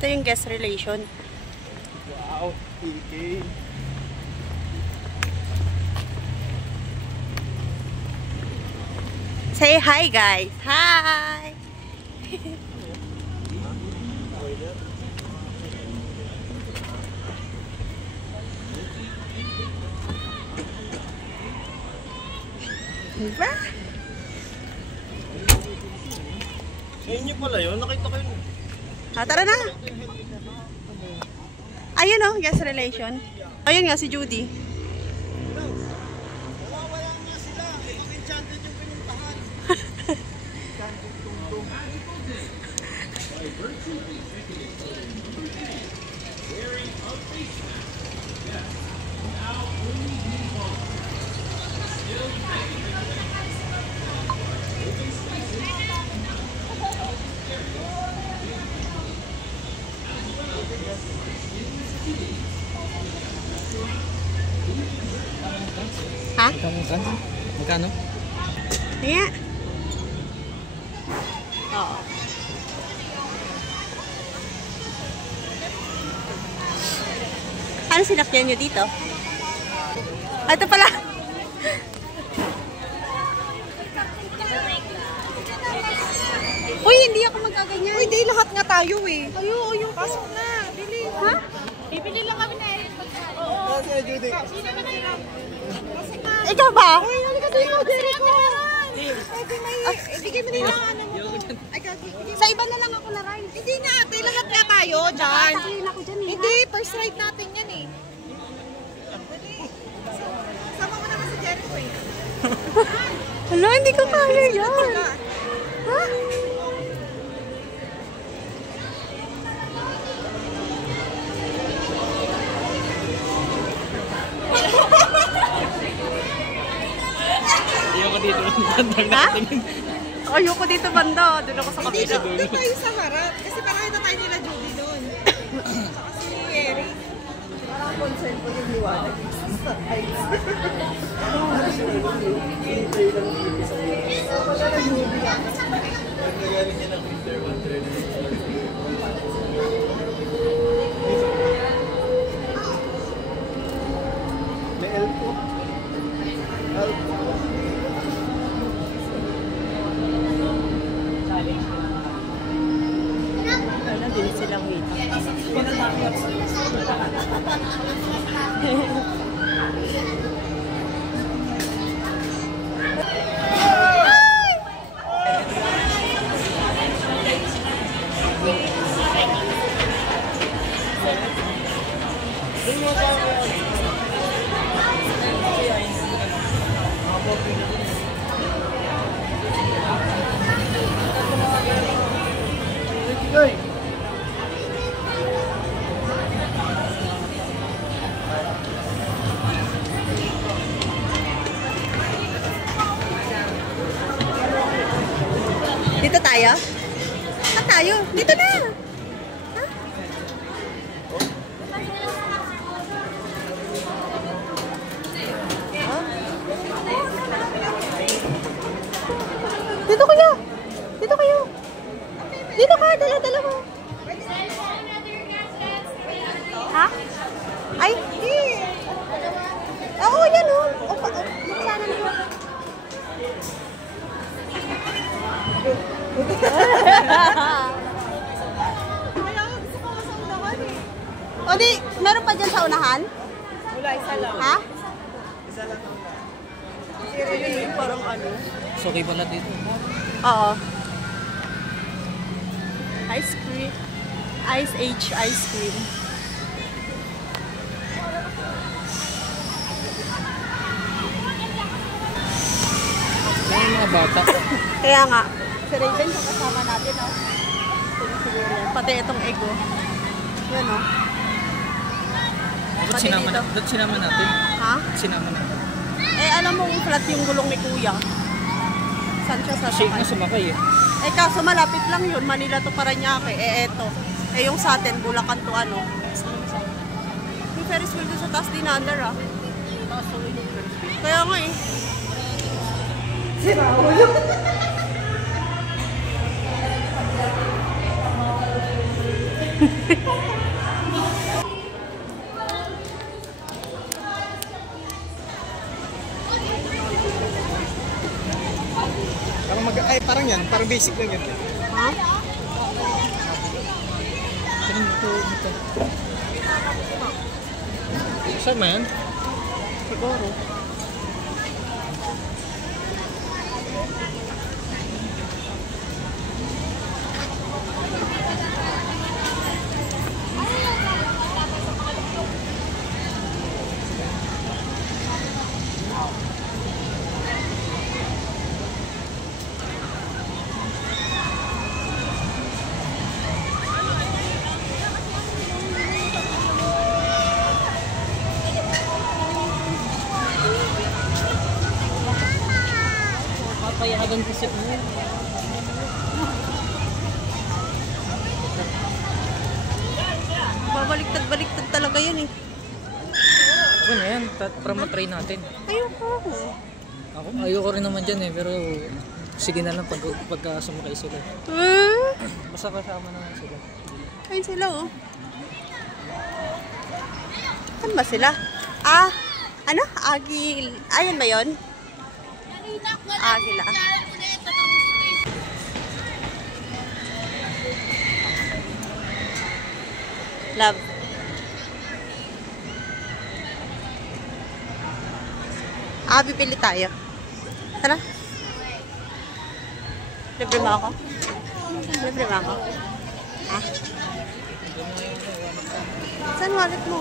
Ito yung guest relation. Wow, PK. Say hi, guys. Hi! Diba? Sa inyo pala yun, nakita ko yun. Tara na! Ayun o, guest relation. Ayun nga, si Judy. Wala nga sila. Itong enchanted yung pinuntahan. Enchanted tungtong. Ha? Magkano? Nga. Oo. Ano sinakyan nyo dito? Ah, ito pala. Uy, hindi ako magaganyan. Uy, di lahat nga tayo eh. Ayo, yung pasok na. Bili. Ha? Bibili lang kami na eh. Oo. Kasi Judy. Ikaw ba? Uy, halika dito, Jericho. Ibigay mo nila ang ano mo. Sa iba na lang ako na ride. Hindi nga, ate, lahat nga tayo dyan. Sasakyin ako dyan eh. Hindi, first ride natin yan eh. Sama mo naman si Jericho eh. Hala, hindi ko kaya yan. Ha? Ayoko dito. Ha? Ayoko dito banda. Doon ako sa Hindi, kapila. doon tayo sa harap. Kasi nakita tayo nila Judy doon. Saka si Eric. Parang concern ko yung liwanag. May elpo. Elpo. Wala din silang waiting. Hey! Dito tayo? Saan tayo? Dito na! Ha? Dito kayo! Dito kayo! Dito ka! Dala-dala mo! Ha? Ay! Oo, yan o! Sana naman. Kaya gusto ko sa unahan eh. O di, meron pa dyan sa unahan? Wala, isa lang. Ha? Isa lang. Pero yun yung parang ano. So, okay pala dito. Oo. Ice cream. Ice H ice cream. May mga bata. Kaya nga, si Raven yung kasama natin, oh. Siguro yan. Pati itong egg, oh. Yan, oh. Doon Pati sinama, dito. doon sinama natin. Ha? Sinama natin. Eh, alam mo, flat yung gulong ni Kuya. Saan siya Kasi nga sasakay? sumakay eh. Eh, kaso malapit lang yun. Manila to Paranaque. Eh, eto. Eh, yung sa atin, Bulacan to ano. Yung Ferris wheel doon sa taas din under, ah. Kaya nga, eh. Sira ulo. Parang yan, parang basic lang yan. Ha? Ito. Saan ba yan? Siguro. Papayagan ko siya. Babaliktad-baliktad talaga yan eh. Ano na yan? Para matry natin. Ayoko. Ayoko rin naman dyan eh, pero sige na lang pagka sumakay sila. Basta kasama naman sila. Ayun sila oh. Saan ba sila? Ah, ano? Agil. Ayan ba yun? Agila. Love. Bipili tayo. Tara. Libre ba ako? Libre ba ako? Ha? Saan wallet mo?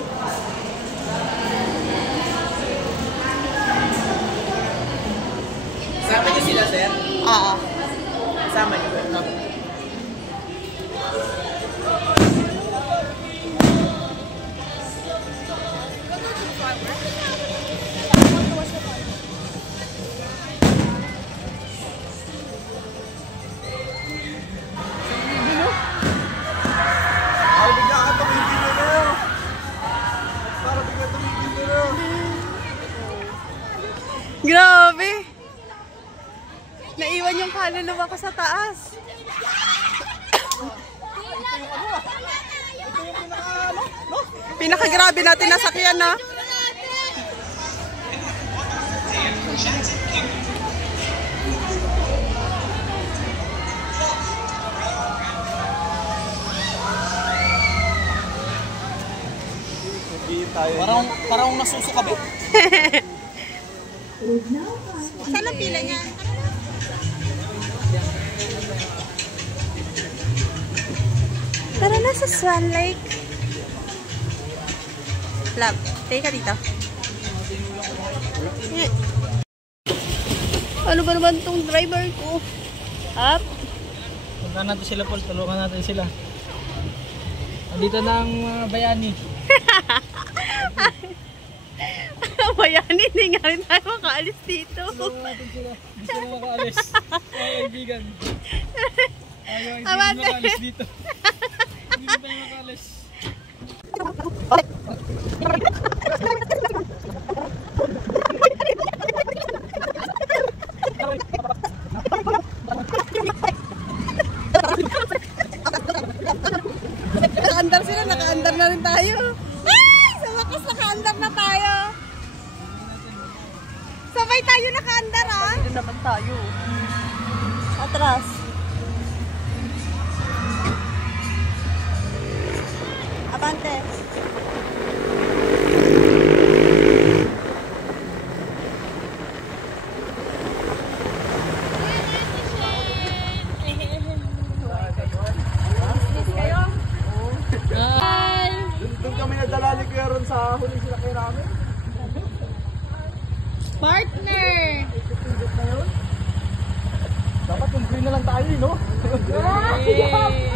Sama niyo sila, sir? Oo. Sama niyo. Ay, bigla ka tumigil na. Para bigla tumigil na. Grabe! Naiwan yung kaluluwa ko sa taas. Pinakagrabe natin nasakyan na. Parang nasusukabi. Saan ang pila niya? Tara na sa Swan Lake. Love, take ka dito. Ano ba naman tong driver ko? Up. Punta natin sila, Paul. Tulungan natin sila. Dito na ang bayani. Bayani, hindi nga rin tayo makaalis dito. Tulungan natin sila. Hindi sila makaalis. Mga kaibigan. Ayaw, hindi Amante. makaalis dito. Hindi na tayo makaalis. Nakaandar sila, nakaandar na rin tayo. Ay! Sa wakas nakaandar na tayo. Sabay tayo nakaandar ah. Dito naman tayo. Atras. Abante. Doon kami nadala ni Kuya Ron sa huling sila kay namin. Partner! Dapat kung green na lang tayo, no? Yay!